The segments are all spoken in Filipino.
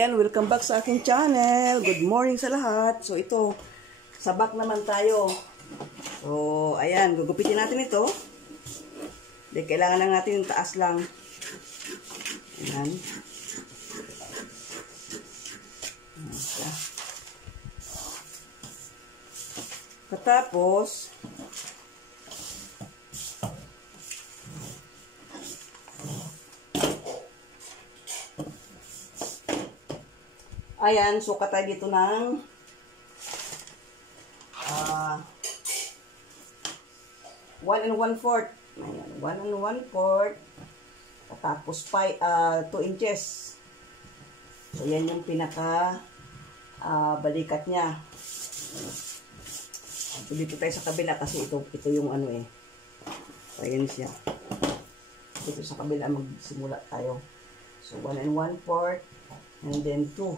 Ayan, welcome back sa aking channel. Good morning sa lahat. So, ito, sabak naman tayo. So, ayan, gugupitin natin ito. Hindi, kailangan lang natin yung taas lang. Ayan. Ayan. Katapos, ayan, sukat tayo dito ng 1 1/4. Ayan, 1 1/4. Tapos 2 inches. So, yan yung pinaka balikat niya. So, dito tayo sa kabila kasi ito yung ano eh. So, ayan siya. Dito sa kabila magsimula tayo. So, 1 1/4. And then 2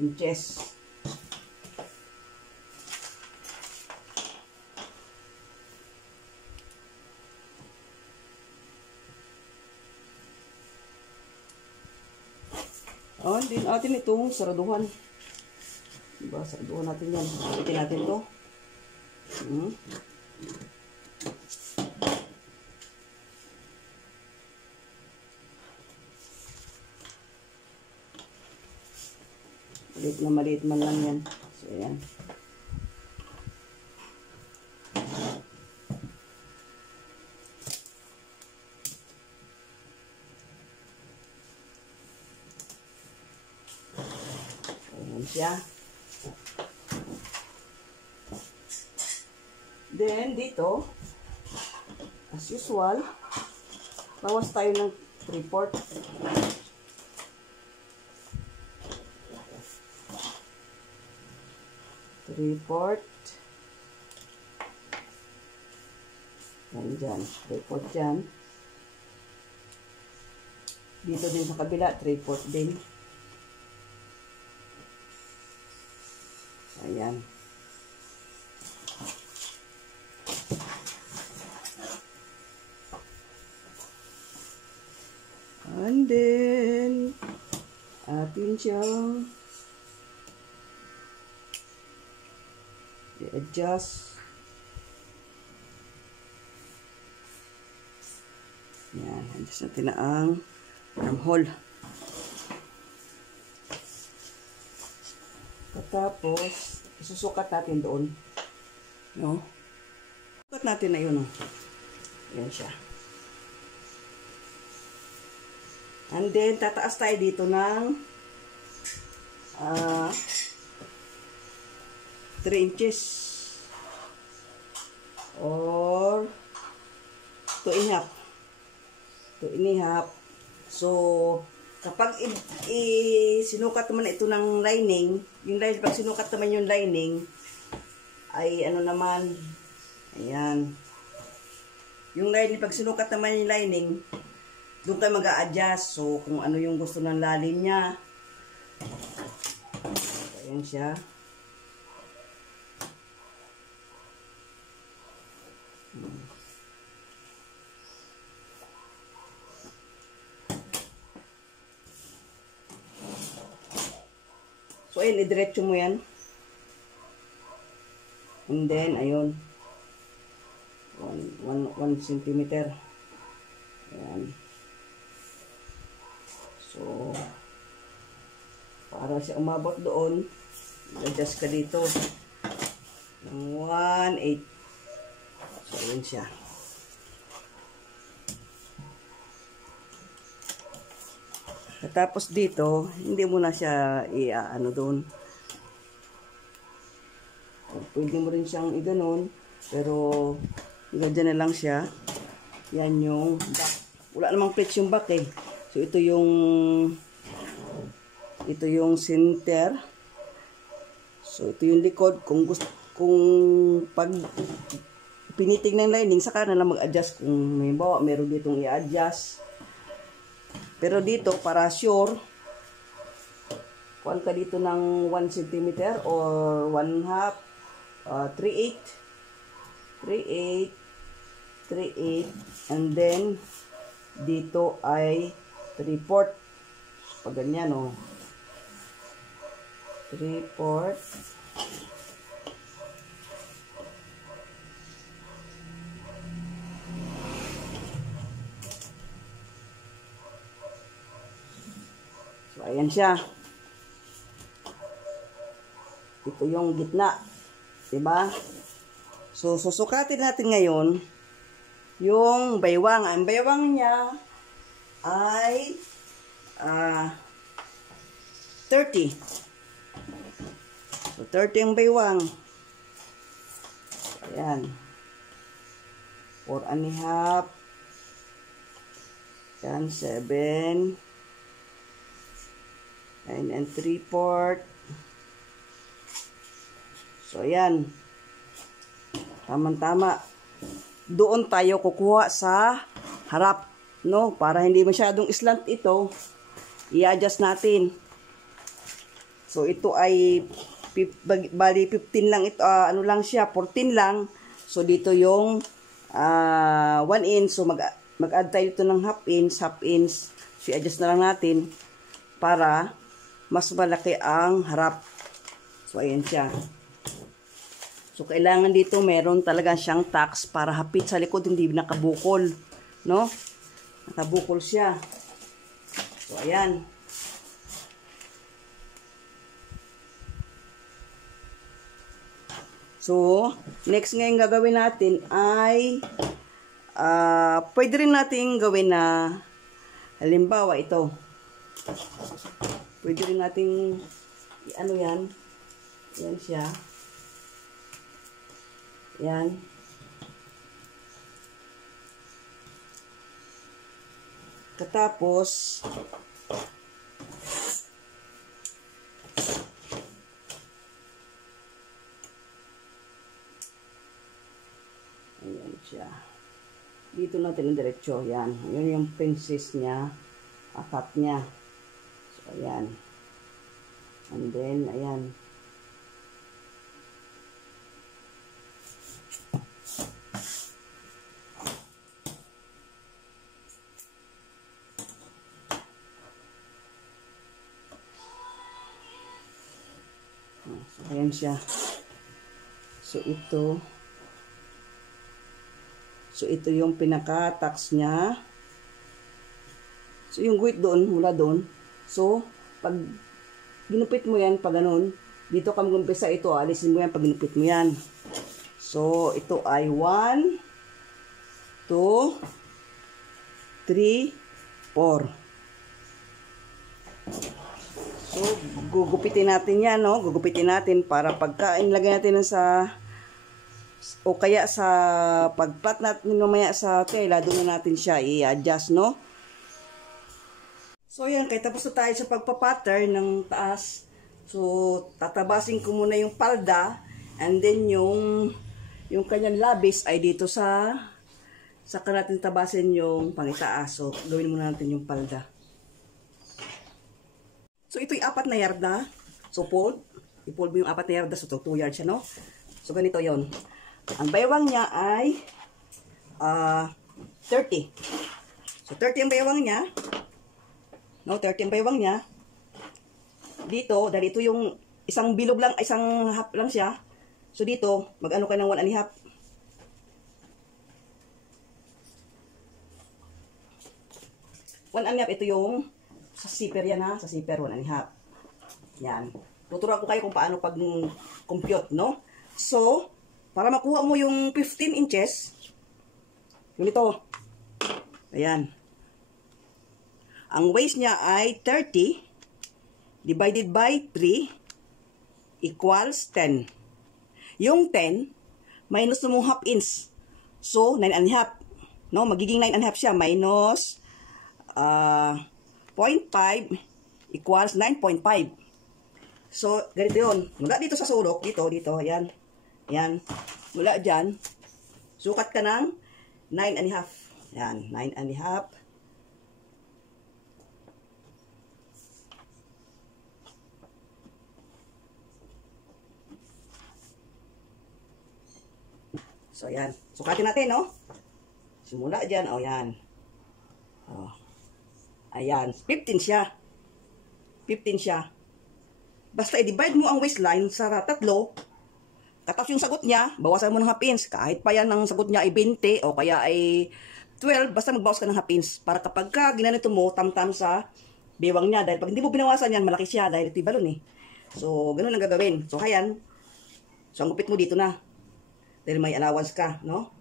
inches. Din atin itong saraduhan. Diba, saraduhan natin yan. Itin natin to. Maliit man lang yan. So, ayan. Ayan siya. Then, dito, as usual, bawas tayo ng 3/4. 3/4. Yan dyan. 3/4 dyan. Dito din sa kabila, 3/4 din. Ayan. And then, atin siyang i-adjust. Yan, adjust natin na ang armhole. Tapos, isusukat natin doon. No? Sukat natin na yun. Yan siya. And then, tataas tayo dito ng 3 inches or 2 1/2. 2 1/2. So, kapag sinukat naman ito ng lining, pag sinukat naman yung lining, ay ano naman, ayan. Yung lining, pag sinukat naman yung lining, doon kayo mag-a-adjust. So, kung ano yung gusto ng lalim niya. Ayan siya. So, ayun, idiretso mo yan. And then, ayun. 1 centimeter. Ayan. So, para siya umabot doon, adjust ka dito. Ng 1/8. So, ayun siya. Tapos dito, hindi mo na siya i-ano doon. Pwede mo rin siyang i-ganon, pero ganyan na lang siya. Yan yung back. Wala namang plates yung back eh. So ito yung center. So ito yung likod. Kung pag pinitig ng lining, saka na lang mag-adjust kung may bawa, meron ditong i-adjust. Pero dito, para sure, kuhan ka dito ng 1 cm or 1/2, 3/8, and then Dito ay 3/4. Pag ganyan, oh. 3/4. So, ayan siya. Ito yung gitna. Diba? So, susukatin natin ngayon yung baywang. Ang baywang niya ay 30. So, 30 ang baywang. Ayan. 4.5. Ayan, 7. 9 3/4. So, ayan. Tama-tama. Doon tayo kukuha sa harap, no? Para hindi masyadong slant ito, i-adjust natin. So, ito ay bali 15 lang ito, ano lang siya, 14 lang. So, dito yung 1 inch. So, mag-add tayo ito ng half inch. So, i-adjust na lang natin para mas malaki ang harap. So, ayan siya. So, kailangan dito meron talaga siyang tacks para hapit sa likod, hindi nakabukol. No? Nakabukol siya. So, ayan. So, next ngayon gagawin natin ay pwede rin natin gawin na halimbawa ito. Pwede rin natin ano yan. Yan siya. Yan. Katapos ayan siya. Dito natin ang diretso. Yan. Yun yung princess niya. Akat niya. So, ayan. And then, ayan. So, ayan siya. So, ito. So, ito yung pinaka-tax niya. So, yung guhit doon, mula doon. So, pag ginupit mo yan, pag ganun, dito ka mag-umpisa ito, alisin mo yan pag ginupit mo yan. So, ito ay 1, 2, 3, 4. So, gugupitin natin yan, no? Gugupitin natin para pagka ilagay natin sa o kaya sa pag-plot natin mamaya sa tela, doon na natin siya i-adjust, no? So, yan. Kaya tapos na tayo sa pagpapattern ng taas. So, tatabasin ko muna yung palda and then yung kanyang labis ay dito sa natin tabasin yung pangitaas. So, gawin muna natin yung palda. So, ito'y 4 na yarda. So, fold. I-fold mo yung 4 na yarda. So, 2 yards siya, no? So, ganito yon. Ang baywang niya ay 30. So, 30 ang baywang niya. No, 30 ang baywang niya. Dito, dahil ito yung isang bilog lang, isang half lang siya. So, dito, mag-ano ka ng 1.5. Ito yung sa zipper yan, ha? Sa zipper, 1.5. Yan. Tuturuan ko kayo kung paano pag-compute, no? So, para makuha mo yung 15 inches, ganito. Ayan. Ang waist niya ay 30 divided by 3 equals 10. Yung 10, minus mo half inch. So, 9.5. No? Magiging 9.5 siya. Minus 0.5 equals 9.5. So, ganito yun. Mula dito sa sulok, dito, ayan. Ayan. Mula dyan, sukat ka ng 9.5. Ayan, 9.5. So, ayan. Sukatin natin, no? Simula dyan, o, ayan. Ayan, 15 siya. 15 siya. Basta i-divide mo ang waistline sa tatlo. Tapos yung sagot niya, bawasan mo ng half inch. Kahit pa yan ang sagot niya ay 20 o kaya ay 12, basta magbawas ka ng half inch. Para kapag ka ginanito mo, tam-tam sa bewang niya. Dahil pag hindi mo binawasan yan, malaki siya dahil ito balon eh. So, ganun ang gagawin. So, ayan. So, ang gupit mo dito na. Dahil may allowance ka, no?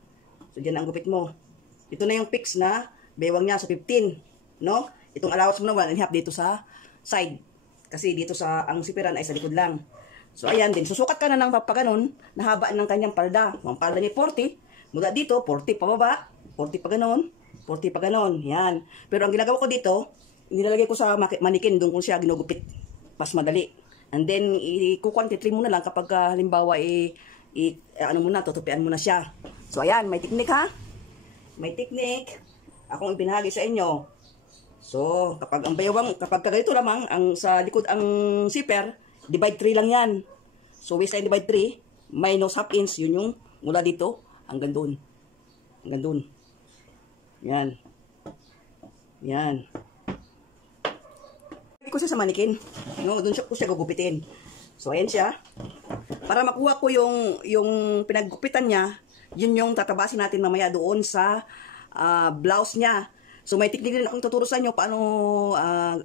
So, dyan ang gupit mo. Ito na yung fix na bewang niya sa 15, no? Itong allowance mo na 1.5 dito sa side. Kasi dito sa, ang sipiran ay sa likod lang. So, ayan din. Susukat ka na ng papaganon na haba ng kanyang palda. Ang palda ni 40. Mula dito, 40 pababa. 40 pa ganon. 40 pa ganon. Yan. Pero ang ginagawa ko dito, nilalagay ko sa manikin doon kung siya ginugupit. Mas madali. And then, i-quantity mo na lang kapag halimbawa, ano muna, tutupian mo na siya. So, ayan. May technique ha. May technique. Akong ibinahagi sa inyo. So, kapag ang bayawang, kapag ganito lamang, ang sa likod ang zipper, divide 3 lang yan. So, waistline divide 3, minus half inch, yun yung mula dito, hanggang doon. Hanggang doon. Yan. Yan. Lagay ko siya sa manikin. No, doon ko siya gugupitin. So, ayan siya. Para makuha ko yung pinaggupitan niya, yun yung tatabasin natin mamaya doon sa blouse niya. So, may technique din akong tuturo sa inyo paano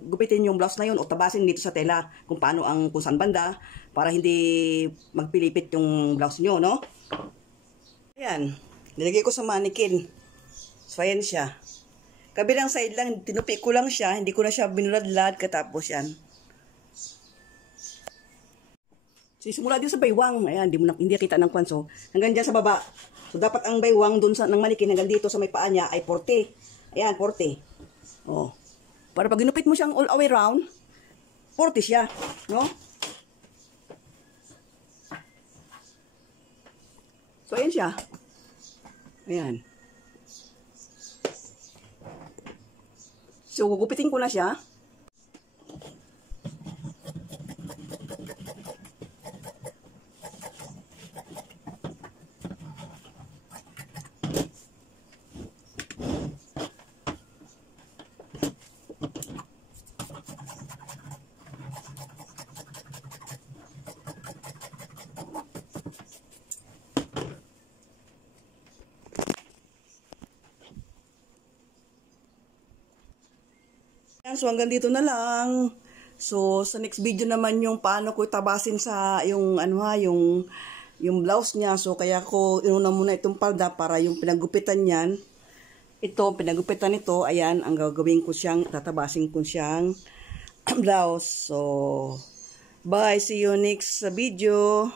gupitin yung blouse na yun o tabasin dito sa tela kung paano kung saan banda para hindi magpilipit yung blouse nyo, no? Ayan. Nilagay ko sa mannequin. So, ayan siya. Kabilang side lang, tinupi ko lang siya. Hindi ko na siya binuladlad katapos yan. So, simula dito sa baywang. Ayan, hindi kita ng kwan. So, hanggang dyan sa baba. So, dapat ang baywang dun ng mannequin hanggang dito sa may paa niya ay 40. Ayan, 40. Oh. Para pag ginupit mo siyang all the way round, 40 siya. No? So, ayan siya. Ayan. So, gugupitin ko na siya. So, hanggang dito na lang. So, sa next video naman yung paano ko tabasin sa yung blouse niya. So, kaya ko inuna muna itong palda para yung pinagupitan niyan. Ito, pinagupitan ito, ayan, ang gagawin ko siyang, tatabasin ko siyang blouse. So, bye. See you next video.